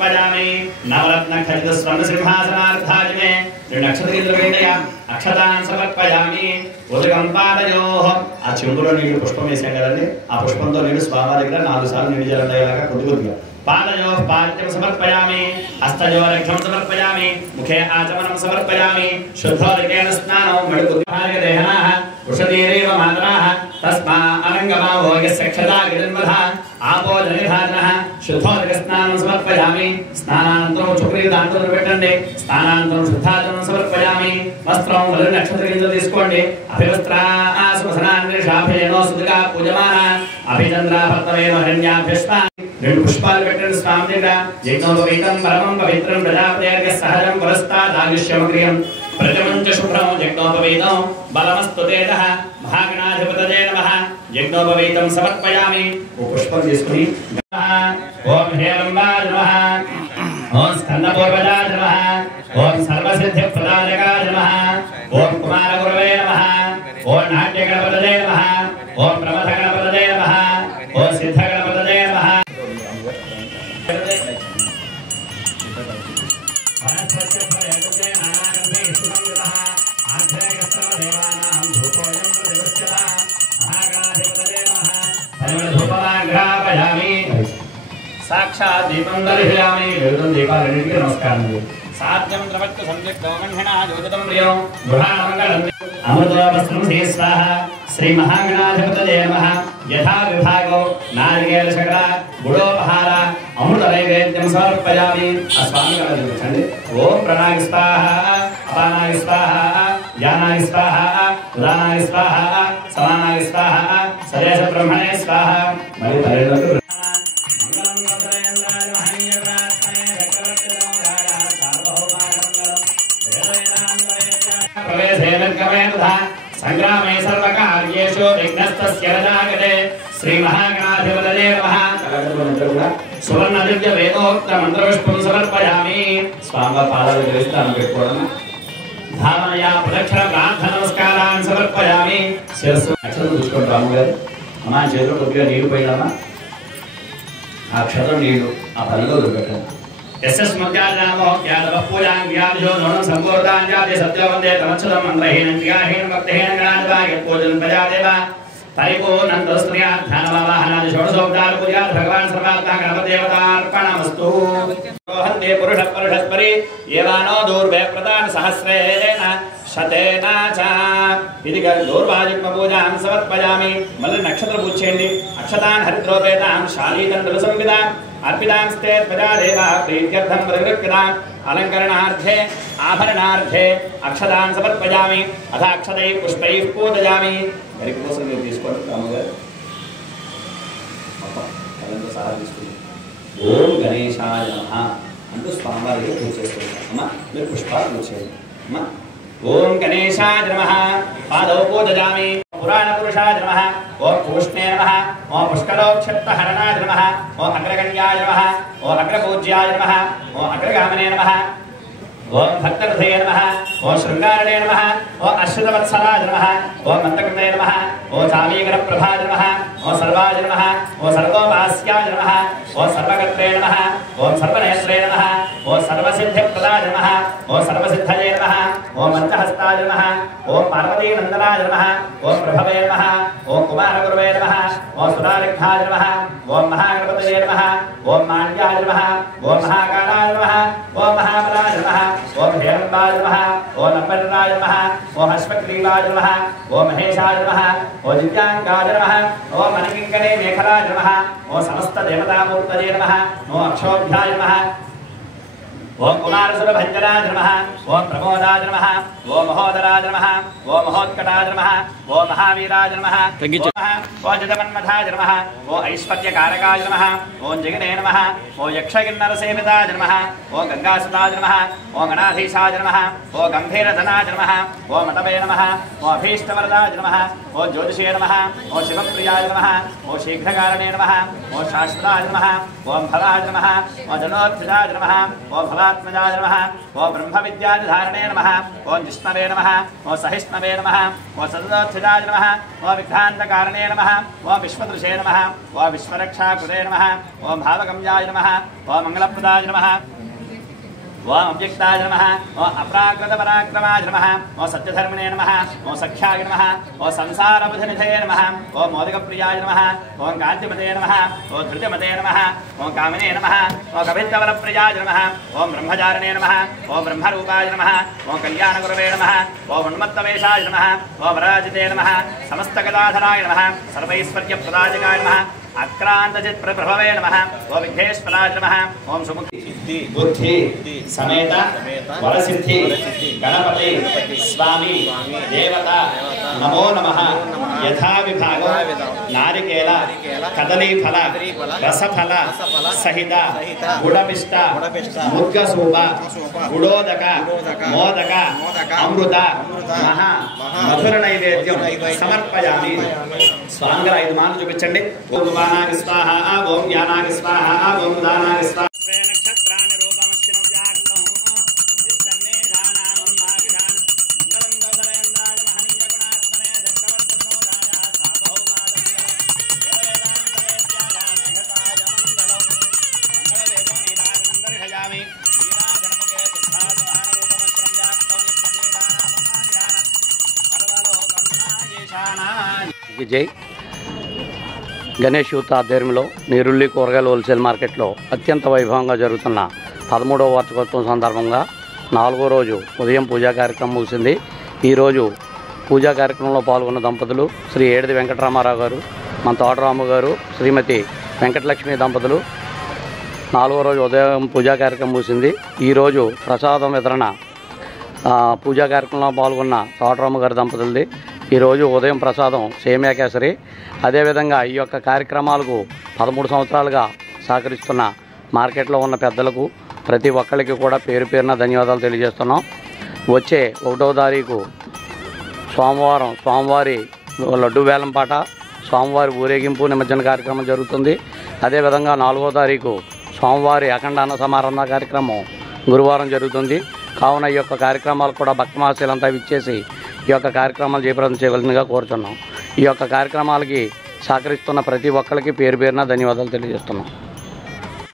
समर्पयामि नवरत्न खचित स्वर्ण सिंहासनार्थाय मे नक्षत्रगिरिवेणय अक्षतान् समर्पयामि उदकं पादयोः आ చెంబులో నీళ్లు పుష్పం వేసాం కదండి ఆ పుష్పంతో నీళ్లు స్వామి దగ్గర 4 సార్లు నీళ్లు జల్లాగా కొద్దిగా पादयोः पाद्यं समर्पयामि हस्तयोरक्षं समर्पयामि मुखे आचमनं समर्पयामि शुद्धोदकेन स्नानो मणिपुरदेहनाः वृषतीरेव मातराः तस्मा अनङ्गमावो यस्य क्षता गिरिन्वधः आपो जनिधानः शुद्धोदकस्नानं समर्पयामि स्नानानन्तरं चुक्रीदान्तरं పెట్టండి స్నానానంతరం శుద్ధాచమనం సమర్పయామి వస్త్రం వలన నక్షత్రగింజలు తీసుకోండి అభివస్త్రాసువసనాన్నిషాభేనో సుదుగా పూజమాన అభిచంద్రాభర్తవేన హరణ్యాభ్యష్ప రెండు పుష్పాలు పెట్టండి స్వామి దగ్గర యజ్ఞోపవీతం పరమం పవిత్రం ప్రజాపతేర్య సహజం పురస్తాదాగుష్యమగ్రియం ప్రజమంచ శుభ్రం యజ్ఞోపవీతం బలమస్తు తేజః మహాగణాధిపతయే నమః యజ్ఞోపవీతం సమర్పయామి ఓ పుష్పం తీసుకుని ఓం హేరంబాయ నమః ఓం స్కందపూర్వజాయ నమః ఓం సర్వసిద్ధిప్రదాయకాయ నమః ఓం కుమారగురవే నమః ఓం నాట్యగణపతయే నమః ఓం ప్రమథగణపతయే నమః ఓం సిద్ధగణపతయే నమః साक्षात् दीपं दर्शयामि वेदं दीपालनिके नमस्कारं साध्यं द्रवत्व संयुक्तो गण्हणा ज्योतितं प्रियो गृहामङ्गलं अमृतवस्त्रं श्री स्वाहा श्री महागणाधिपतये नमः यथा विभागो नारिकेलशकला गुडोपहार अमृत नैवेद्यं समर्पयामि अस्वामिगणं चण्डि ओम प्रणाय स्वाहा अपानाय स्वाहा ज्ञानाय स्वाहा उदानाय स्वाहा समानाय स्वाहा सदेश ब्रह्मणे स्वाहा मरि परेणु संग्रामे सर्वकार्येषु विघ्नस्तस्य रजागते श्री महागणाधिपतये नमः सुवर्ण दिव्य वेदोक्त मंत्रपुष्पं समर्पयामि स्वामी पादाలు ధరిస్తాను పెట్టుకోవడం धामनया प्रदक्षिण प्रार्थना नमस्कारान् समर्पयामि శిరస్సు అక్షరం చూసుకుంటాము గారు అమ్మా చేతులు కొద్దిగా నీళ్లు పోయినామా ఆ అక్షరం నీళ్లు ఆ పనిలో పెట్టండి यस्मद्यानामो यादव पूजां व्याजो नोनं संपूर्णां जाते सत्यवन्दे तमच्छदं मन्त्रहीनं क्रियाहीनं भक्तिहीनं गणाधिपाय पूजनं प्रजादेवा परिपूर्णं तस्त्रियाध्यानवाहनादि षोडशोपचार पूजा भगवान् सर्वात्मा गणपतिदेवतार्पणमस्तु हन्ते पुरुषपरि येवानो दूर्वे प्रदान सहस्रेण शतेन च इति दूर्वायुग्म पूजां समर्पयामि मल्ल नक्षत्र पूजयन्ति अक्षतान् हरिद्रोपेतां शालीतण्डुलसंविदां अर्पितांस्ते प्रजादेवा प्रीत्यर्थं परिवृक्ताम् अलङ्करणार्थे आभरणार्थे अक्षतान् समर्पयामि अथ अक्षतैः पुष्पैः पूजयामि गरिकोसं తీసుకోండి రామగారు అలంత సారా తీసుకోండి ఓం గణేశాయ నమః అంటూ స్వామివారికి పూజ చేసుకోండి అమ్మా మీరు పుష్పాలు పూజ చేయండి అమ్మా ఓం గణేశాయ నమః పాదౌ పూజయామి పురాణ పురుషాయ నమః ఓం పూష్ణే నమః ఓం పుష్కలోక్షత్తహరణాయ నమః ఓం అగ్రగణ్యాయ నమః ఓం అగ్రపూజ్యాయ నమః ఓం అగ్రగామినే నమః ఓం భక్తహృదయ నమః ఓం శృంగారణే నమః ఓం అశ్రుతవత్సలాయ నమః ఓం మంతకృతే నమః ఓం చామీకర ప్రభాయ నమః ఓం సర్వాయ నమః ఓం సర్వోపాస్యాయ నమః ఓం సర్వకర్త్రే నమః ఓం సర్వనేత్రే నమః ఓం సర్వసిద్ధిప్రదాయ నమః ఓం సర్వసిద్ధయే నమః ఓం మంత్రహస్తాయ నమః ఓం పార్వతీనందనాయ నమః ఓం ప్రభవే నమః ఓం కుమారగురవే నమః ఓం సుధారిగ్ధాయ నమః ఓం మహాగణపతయే నమః ఓం మాణ్యాయ నమః ఓం మహాకాళాయ నమః ఓం మహాబలాయ నమః ఓం హేరంబాయ నమః ఓం నంబరాయ నమః ఓం అశ్వగ్రీవాయ నమః ఓం మహేశాయ నమః ఓం దివ్యాంగాయ నమః ఓం మనకింకణే మేఖలాయ నమః ఓం సమస్త దేవతామూర్తయే నమః ఓం అక్షోభ్యాయ నమః ఓం కుమారసురభంజనాయ నమః ఓం ప్రమోదాయ నమః ఓం మహోదరాయ నమః ఓం మహోత్కటాయ నమః ఓం మహావీరాయ నమః ఓం జగన్మథాయ నమః ఓం ఐశ్వర్యకారకాయ నమః ఓం జగనే నమః ఓం యక్షగిన్నరసేవితాయ నమః ఓం గంగాసుతాయ నమః ఓం గణాధీశాయ నమః ఓం గంభీరధనాయ నమః ఓం మటవే నమః ఓం అభీష్టవరదాయ నమః ఓం జ్యోతిషే నమః ఓం శివప్రియాయ నమః ఓం శీఘ్రకారణే నమః ఓం శాశ్వతాయ నమః ఓం ఫలాయ నమః ఓం జనోత్థితాయ నమః ఓం ఫలా ब्रह्मात्मजाय नमः ओम ब्रह्म विद्याधारणे नमः ओम जिष्णवे नमः ओम सहिष्णवे नमः ओम सदोत्थिजाय नमः ओम विघ्नान्तकारणे नमः ओम विश्वदृशे नमः ओम विश्वरक्षाकृते नमः ओम भावगम्याय नमः ओम मंगलप्रदाय नमः ओम अव्यक्ताय नमः ओम अप्राकृत पराक्रमाय नमः ओम सत्यधर्मणे नमः ओम सख्याय नमः ओम संसारबुधनिधये नमः ओम मोदकप्रियाय नमः ओम कांतिमते नमः ओम धृतिमते नमः ओम कामिने नमः ओम कवित्ववरप्रियाय नमः ओम ब्रह्मचारिणे नमः ओम ब्रह्मरूपाय नमः ओम कल्याणगुरवे नमः ओम उन्मत्तवेशाय नमः ओम वराजिते नमः समस्तगदाधराय नमः सर्वैश्वर्यप्रदायकाय नमः आक्रांतचित् प्रभवे नमः ओम विघ्नेश्वराय नमः ओम सुमुखी बुद्धि समेत वरसिद्धि गणपति स्वामी देवता नमो नमः यथा विभाग नारिकेल कदलीफल रसफल सहित गुडपिष्ट मुद्गसूप गुडोदक मोदक अमृत महा मधुर नैवेद्यं समर्पयामि स्वांगल 5 मार्లు చూపించండి ఓం భవానాయ స్వాహ ఓం జ్ఞానాయ స్వాహ ఓం ఉదానాయ స్వాహ నక్షత్రాని రూపమస్య నవ్యాగ్నః ఇష్టమే దానామం నాగిదాన మంగళం గౌరవేంద్రాయ మహనీయ గుణాత్మనే చక్రవర్తినో రాజా సాభౌమాదంగ వేదాంతవేద్యాదామేహతాయ మంగళం మంగళవేదో నీరాజనందర్హయామి శ్రీరాజనముఖే సిద్ధాత్మాన రూపమస్య నవ్యాగ్నః ఇష్టమే దానామం నాగిదాన సర్వలోకం నాగేశానాయ జై గణేష్ యూత్ ఆధ్వర్యంలో నీరుల్లి కూరగాయల హోల్సేల్ మార్కెట్లో అత్యంత వైభవంగా జరుగుతున్న 13వ వార్షికోత్సవం సందర్భంగా 4వ రోజు ఉదయం పూజా కార్యక్రమం ముగిసింది. ఈరోజు పూజా కార్యక్రమంలో పాల్గొన్న దంపతులు శ్రీ ఏడిది వెంకటరామారావు గారు, మన తోటరాము గారు, శ్రీమతి వెంకటలక్ష్మి దంపతులు. 4వ రోజు ఉదయం పూజా కార్యక్రమం ముగిసింది. ఈరోజు ప్రసాదం వితరణ పూజా కార్యక్రమంలో పాల్గొన్న తోటరాము గారి దంపతులది. ఈరోజు ఉదయం ప్రసాదం సేమియా కేసరి. అదేవిధంగా ఈ యొక్క కార్యక్రమాలకు 13 సంవత్సరాలుగా సహకరిస్తున్న మార్కెట్లో ఉన్న పెద్దలకు ప్రతి ఒక్కరికి కూడా పేరు పేరున ధన్యవాదాలు తెలియజేస్తున్నాం. వచ్చే 1వ తారీఖు సోమవారం స్వామివారి లడ్డు వేలంపాట, స్వామివారి ఊరేగింపు నిమజ్జన కార్యక్రమం జరుగుతుంది. అదేవిధంగా 4వ తారీఖు స్వామివారి అఖండ అన్న సమారాధన కార్యక్రమం గురువారం జరుగుతుంది. కావున ఈ యొక్క కార్యక్రమాలు కూడా భక్తమహాశయులంతా విచ్చేసి ఈ యొక్క కార్యక్రమాలు జయప్రదం చేయవలసిందిగా కోరుతున్నాం. ఈ యొక్క కార్యక్రమాలకి సహకరిస్తున్న ప్రతి ఒక్కరికి పేరు పేరున ధన్యవాదాలు తెలియజేస్తున్నాం.